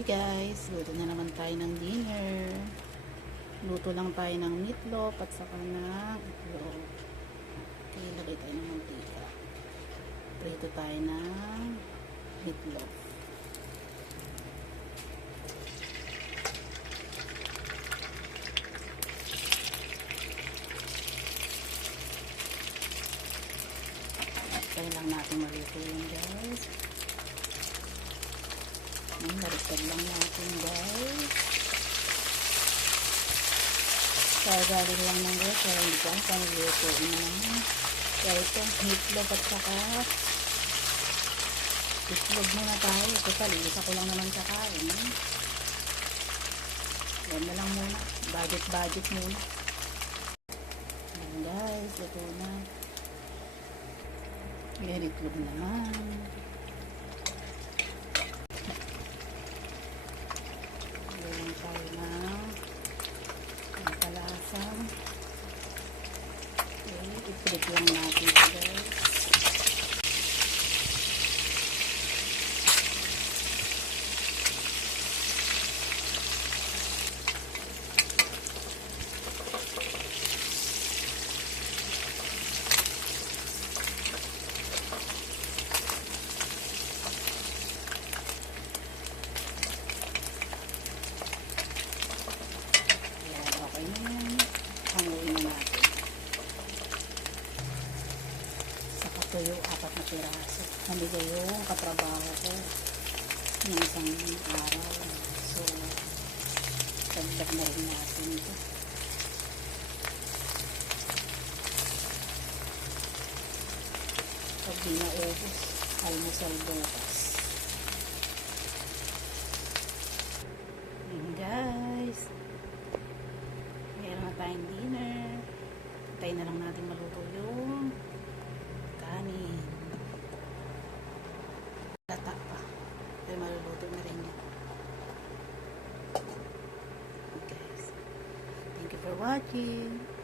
Hey guys, luto na naman tayo ng dinner. Luto lang tayo ng meatloaf at saka ng itlog. Okay, lagay tayo ng mantika. Prito tayo ng meatloaf. Kaya lang natin maluto yun guys. Naripad lang natin guys. Kagaling lang ng guys. Kaya hindi ko ang pangluto na. Kaya ito, meatloaf at saka itlog muna tayo. Total, isa ko lang naman kakain. Yan na lang muna. Budget muna. Yan guys, luto na. Yan, itlog naman. Ganyan tayo na palasa. Okay, i-flip lang natin ito guys. Hanguin na natin. Saka tuyo, 4 na piraso. Namigay yung katrabaho ko ng isang araw. So, tagdag na rin natin ito. Pag di na ubos, almusal bukas. And guys, tayong dinner. Tayo na lang natin maluto yung kanin. Lata pa. Tayo maluluto na rin yan. Okay. Thank you for watching.